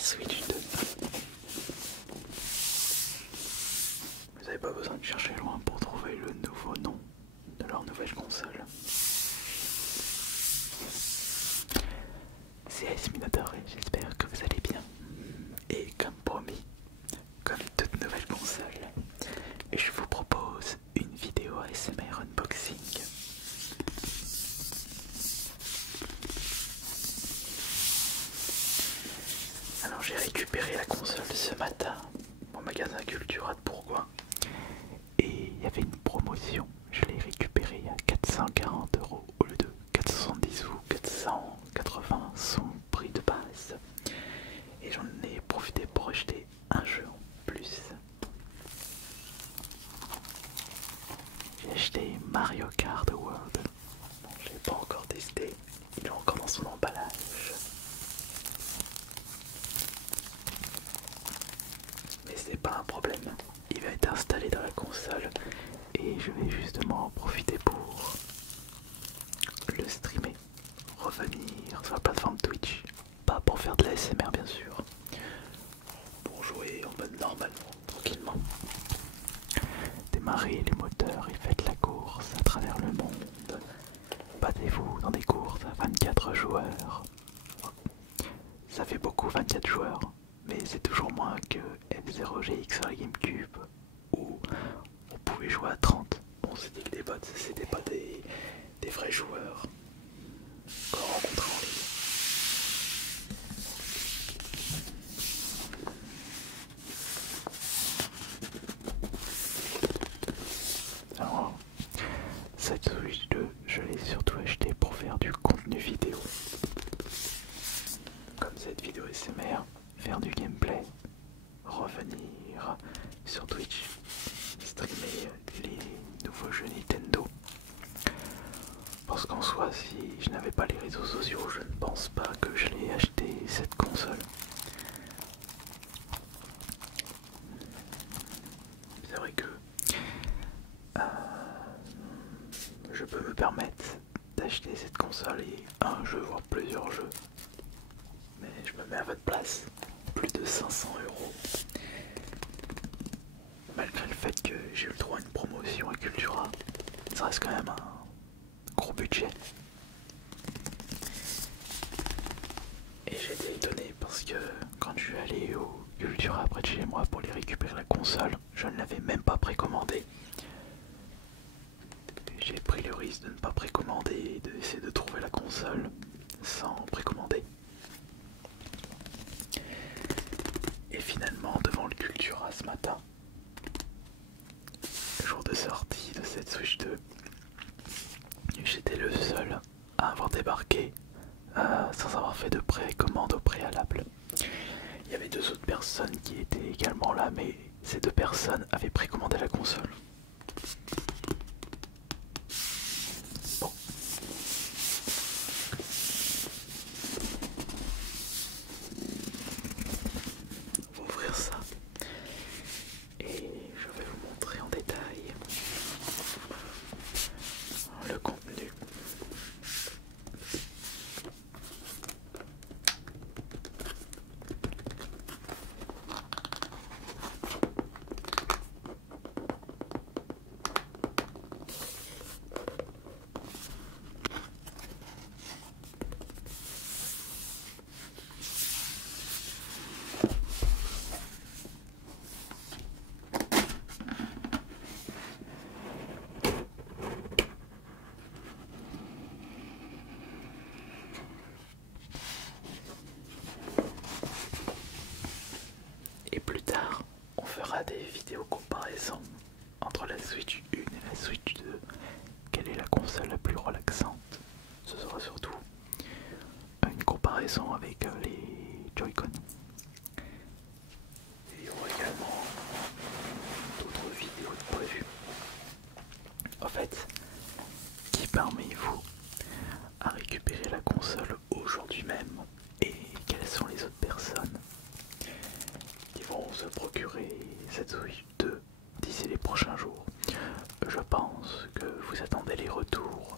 Switch 2. Vous n'avez pas besoin de chercher loin pour trouver le nouveau nom de leur nouvelle console. C'est Ice Minotaur et j'espère que vous allez bien. Et comme promis, comme toute nouvelle console, je vous propose une vidéo ASMR unboxing. Alors j'ai récupéré la console ce matin au magasin Cultura de Bourgoin et il y avait une promotion. Je l'ai récupéré à 440 € au lieu de 470 ou 480 son prix de base. Et j'en ai profité pour acheter un jeu en plus. J'ai acheté Mario Kart World. Bon, je l'ai pas encore testé, il est encore dans son emballage. Mais c'est pas un problème, il va être installé dans la console et je vais justement en profiter pour le streamer, revenir sur la plateforme Twitch, pas pour faire de la l'ASMR bien sûr, pour jouer en mode normal, tranquillement. Démarrez les moteurs et faites la course à travers le monde. Battez-vous dans des courses à 24 joueurs. Ça fait beaucoup 24 joueurs, mais c'est toujours moins que F0GX sur la GameCube où on pouvait jouer à 30. Bon, c'était que des bots, c'était pas des vrais joueurs qu'on rencontrait en ligne. Alors, cette Switch 2, je l'ai surtout acheté pour faire du contenu vidéo. Comme cette vidéo SMR, faire du gameplay, revenir sur Twitch, streamer les nouveaux jeux Nintendo. Parce qu'en soi, si je n'avais pas les réseaux sociaux, je ne pense pas que je l'ai acheté cette console. C'est vrai que je peux me permettre d'acheter cette console et un jeu, voire plusieurs jeux. Mais je me mets à votre place, plus de 500 €. Malgré le fait que j'ai eu le droit à une promotion à Cultura, ça reste quand même un gros budget. Et j'ai été étonné parce que quand je suis allé au Cultura près de chez moi pour les récupérer la console, je ne l'avais même pas précommandé. J'ai pris le risque de ne pas précommander et d'essayer de trouver la console sans précommander. Et finalement, devant le Cultura ce matin, le jour de sortie de cette Switch 2, j'étais le seul à avoir débarqué sans avoir fait de précommande au préalable. Il y avait deux autres personnes qui étaient également là, mais ces deux personnes avaient précommandé la console. Bon. On va ouvrir ça et je vais vous montrer en détail le contenu. Et plus tard, on fera des vidéos comparaison entre la Switch 1 et la Switch 2. Quelle est la console la plus relaxante? Ce sera surtout une comparaison avec les Joy-Con. Et il y aura également d'autres vidéos de prévues. En fait, qui parmi vous a récupéré la console aujourd'hui même et quelles sont les autres personnes qui vont se procurer cette Switch 2 d'ici les prochains jours? Je pense que vous attendez les retours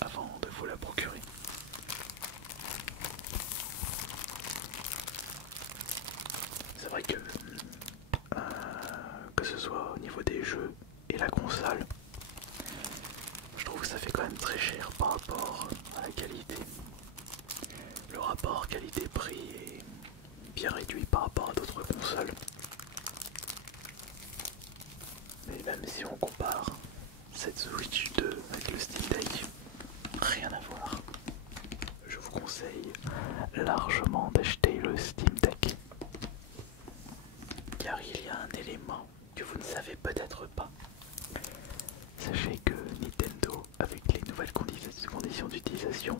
avant de vous la procurer. bien réduit par rapport à d'autres consoles. Mais même si on compare cette Switch 2 avec le Steam Deck, rien à voir. Je vous conseille largement d'acheter le Steam Deck. Car il y a un élément que vous ne savez peut-être pas. Sachez que Nintendo, avec les nouvelles conditions d'utilisation,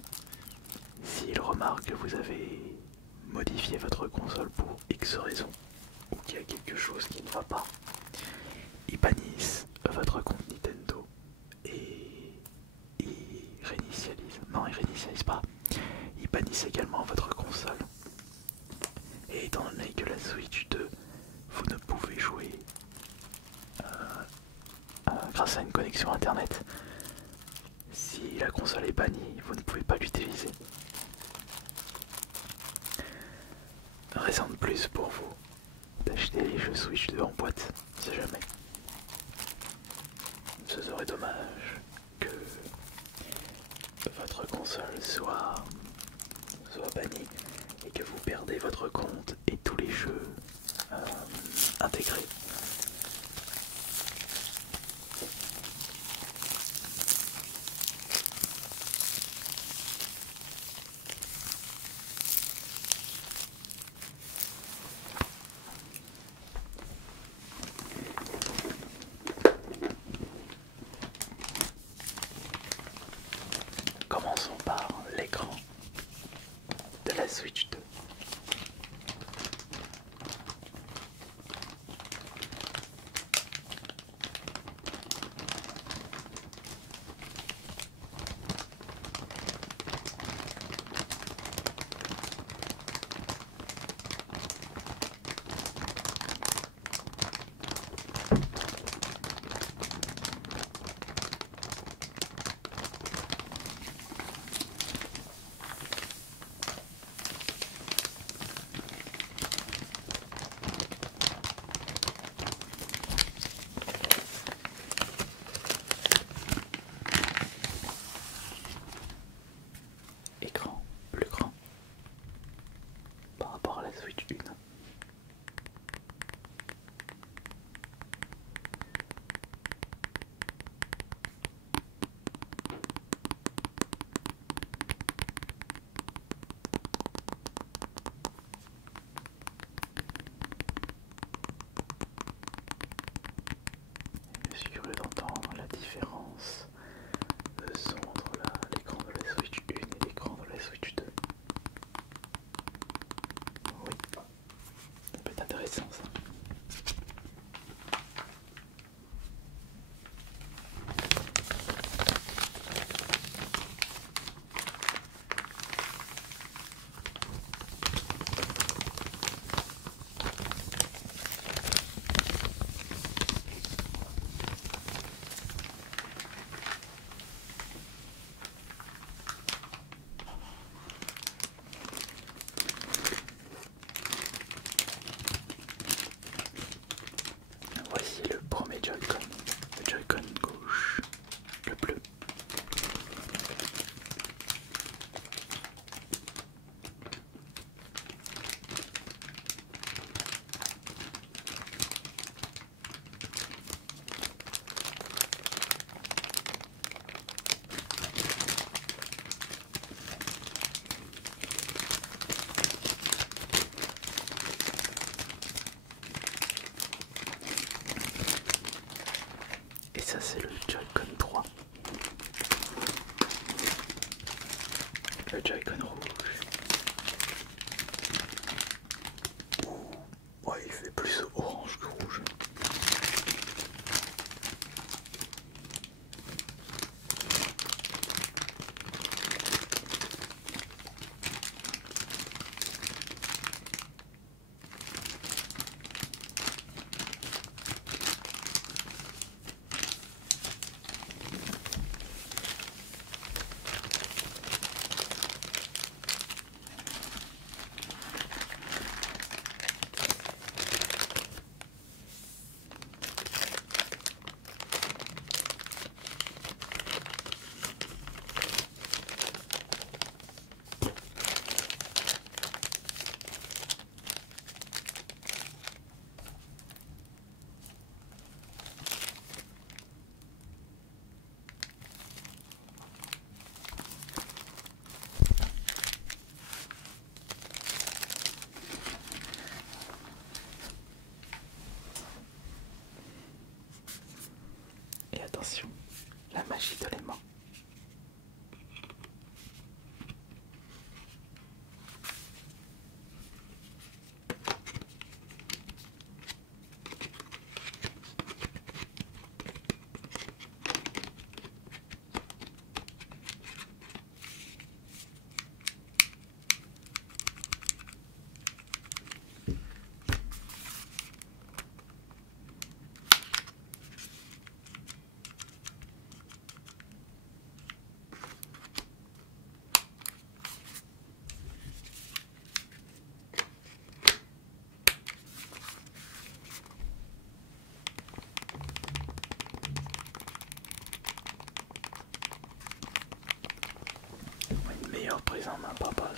s'il remarque que vous avez modifié votre console pour X raison, ou qu'il y a quelque chose qui ne va pas, ils bannissent votre compte Nintendo et ils réinitialisent. Non, ils réinitialisent pas. Ils bannissent également votre console. Et étant donné que la Switch 2, vous ne pouvez jouer grâce à une connexion internet, si la console est bannie, vous ne pouvez pas l'utiliser. Raison de plus pour vous d'acheter les jeux Switch 2 en boîte, on sait jamais. Ce serait dommage que votre console soit bannie et que vous perdez votre compte et tous les jeux intégrés. Commençons par l'écran de la Switch 2. Écran plus grand par rapport à la Switch 1. Je suis curieux d'entendre la différence de son entre l'écran de la Switch 1 et l'écran de la Switch 2. Oui, ça peut être intéressant ça. Voici le premier Joy-Con, le Joy-Con gauche, le bleu. Et ça c'est le Joy-Con 3. Le Joy-Con rouge. Ouais, il fait plus orange que rouge.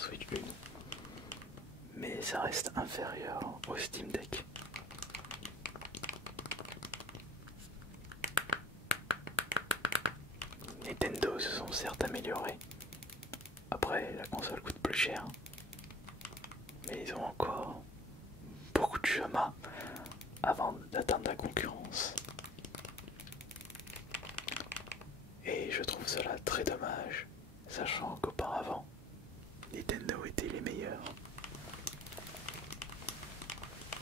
Switch 1, mais ça reste inférieur au Steam Deck. Nintendo se sont certes améliorés. Après, la console coûte plus cher, mais ils ont encore beaucoup de chemin avant d'atteindre la concurrence. Et je trouve cela très dommage, sachant qu'auparavant, Nintendo était les meilleurs.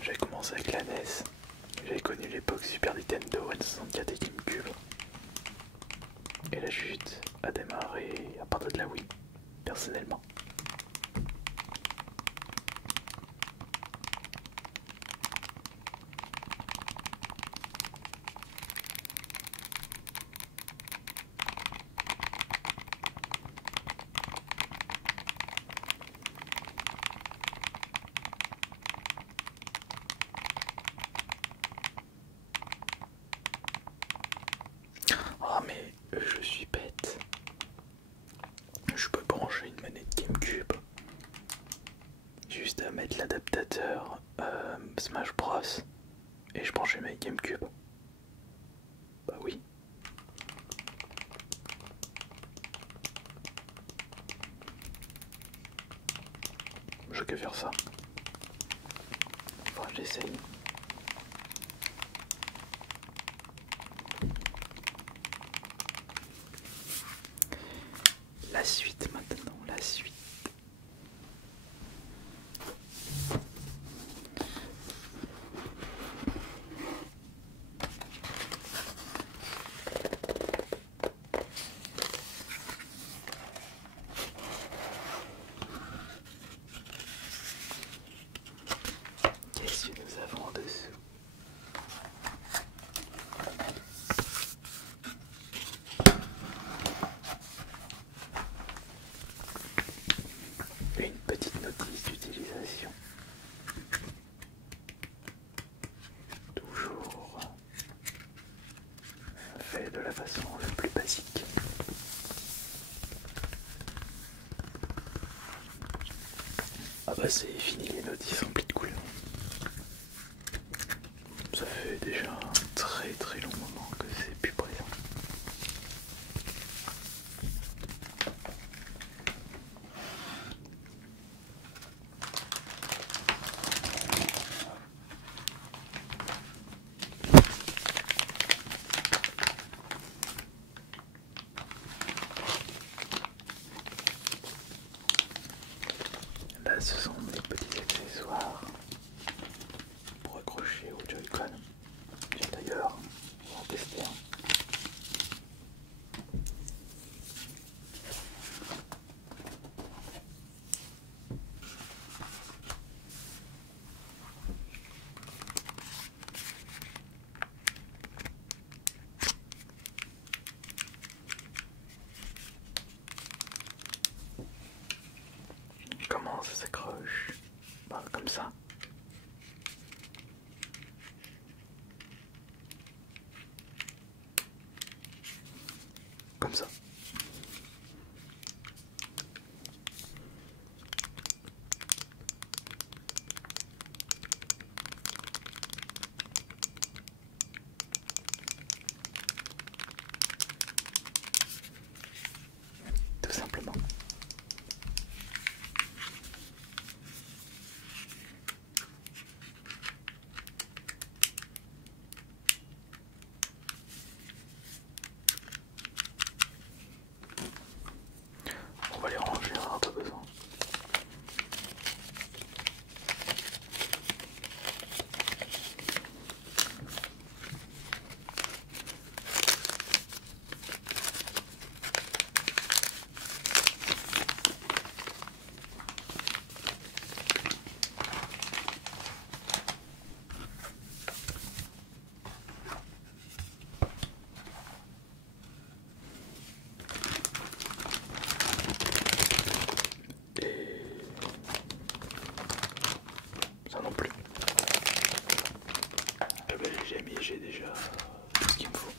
J'ai commencé avec la NES, j'ai connu l'époque Super Nintendo, N64 et GameCube. Et la chute a démarré à partir de la Wii, personnellement. Ah mais je suis bête. Je peux brancher une manette GameCube. Juste à mettre l'adaptateur Smash Bros. Et je branchais ma GameCube. Bah oui. Je que faire ça. Enfin j'essaye. La suite maintenant, la suite. Qu'est-ce que nous avons en dessous? Une petite notice d'utilisation. Toujours fait de la façon la plus basique. Ah bah c'est fini les notices remplies de couleurs. Ça fait déjà un très long moment que c'est plus présent. Là ce sont mes petits accessoires pour accrocher au Joy-Con. Tiens d'ailleurs, on va en tester un. Comment ça s'accroche? Bah, comme ça. Comme ça. Tout simplement. On va les ranger, on n'en a pas besoin. Ça non plus. Eh ben, j'ai déjà tout ce qu'il me faut.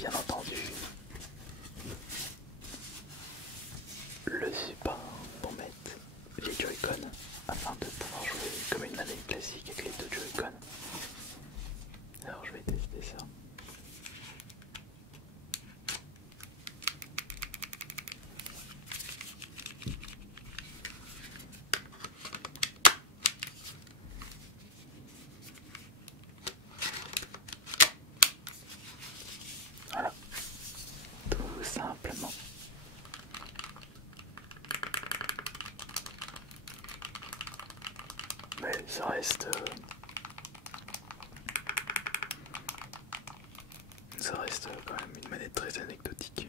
bien entendu le support pour mettre les Joy-Con afin de pouvoir jouer comme une manette classique avec les deux Joy-Con. Alors je vais tester ça. Voilà, tout simplement. Mais ça reste quand même une manette très anecdotique.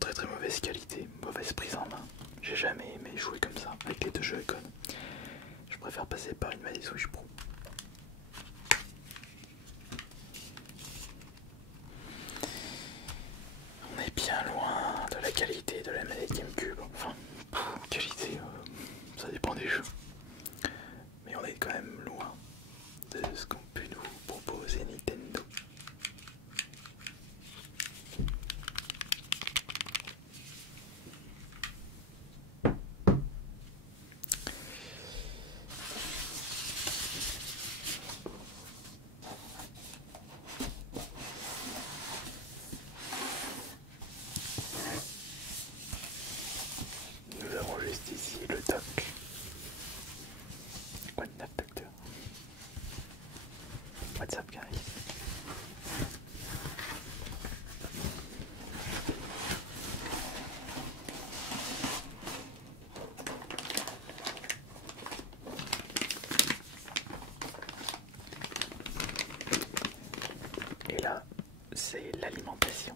Très très mauvaise qualité, mauvaise prise en main. J'ai jamais aimé jouer comme ça avec les deux Joy-Con. Je préfère passer par une manette Switch Pro. On est bien loin de la qualité de la manette GameCube. Enfin, qualité, ça dépend des jeux. Mais on est quand même loin de ce qu'ont pu nous proposer Nintendo. Nous avons juste ici le dock. What the docteur? What's up guys? Et là, c'est l'alimentation.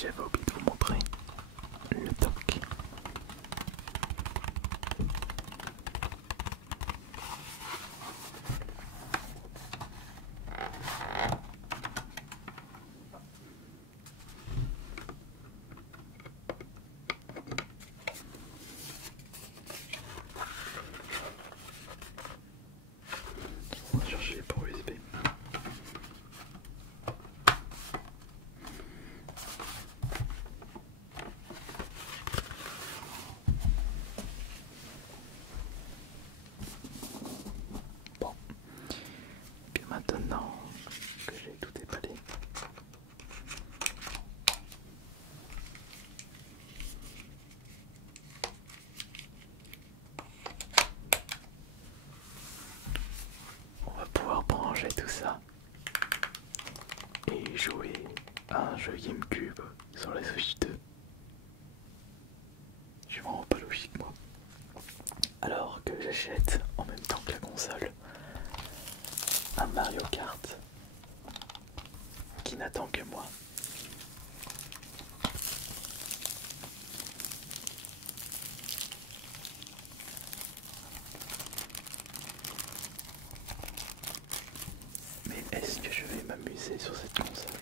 J'avais oublié de vous montrer le dock. On va chercher les ports USB. Maintenant que j'ai tout déballé, on va pouvoir brancher tout ça et jouer à un jeu GameCube sur la Switch 2. Je suis vraiment pas logique moi. Alors que j'achète en même temps que la console un Mario Kart qui n'attend que moi. vais m'amuser sur cette console.